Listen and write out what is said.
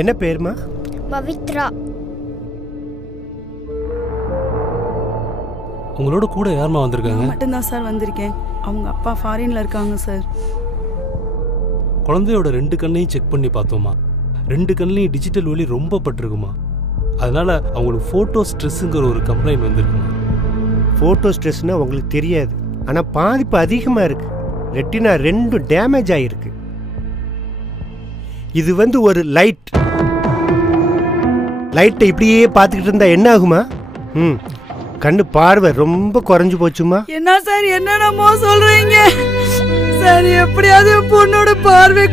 என்ன பேருமா? பவித்ரா. உங்களோட கூட யாருமா வந்திருக்காங்க? நான் மட்டும்தான் சார் வந்திருக்கேன். அவங்க அப்பா ஃபாரின்ல இருக்காங்க சார். குழந்தையோட 2 கண்ணையும் செக் பண்ணி பார்த்தோமா, 2 கண்ணையும் டிஜிட்டல் ஒளி ரொம்ப பட்டிருக்குமா. அதனால அவங்களுக்கு ஃபோட்டோ ஸ்ட்ரெஸ்ஸுங்கிற ஒரு கம்ப்ளைண்ட் வந்திருக்குமா. ஃபோட்டோ ஸ்ட்ரெஸ்னா உங்களுக்கு தெரியாது, ஆனால் பாதிப்பு அதிகமாக இருக்கு. ரெட்டினா 2 டேமேஜ் ஆகிருக்கு. இது ஒரு லைட்டை இப்படியே பார்த்துக்கிட்டு இருந்தா என்ன ஆகுமா? கண்ணு பார்வை ரொம்ப குறைஞ்சு போச்சுமா. என்ன சார் என்னென்னமோ சொல்றீங்க சார்? எப்படியாவது பொண்ணோட பார்வை